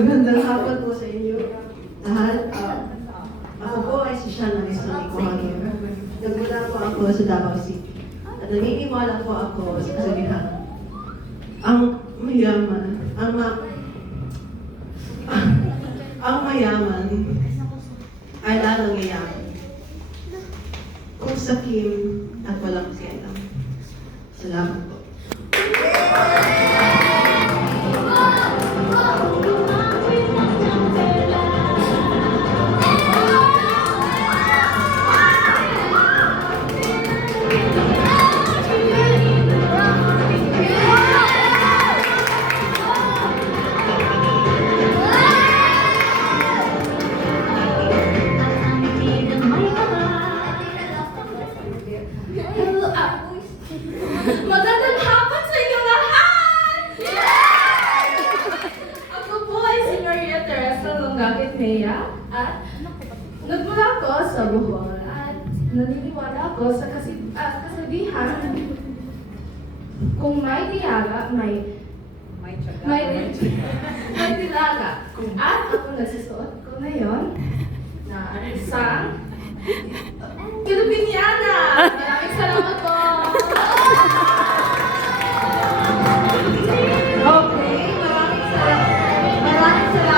Magandang hapon po sa inyo. Lahat, ako po ay si Sean Marisol Nicohangir. Nagmula po ako sa Davao City. At naniniwala po ako sa kasabihan. Ang mayaman, ang mayaman ay lalong yayaman. Kung sakim at walang siyalang. Salamat po. Magandang hapon sa inyo lahat! Ako po ay Senyorita Teresa Longgakin Mea at nagmula ako sa Bohol at naniniwala ako sa kasabihan kung may tiyaga, may tilaga. At ako nagsusuot ko ngayon na isang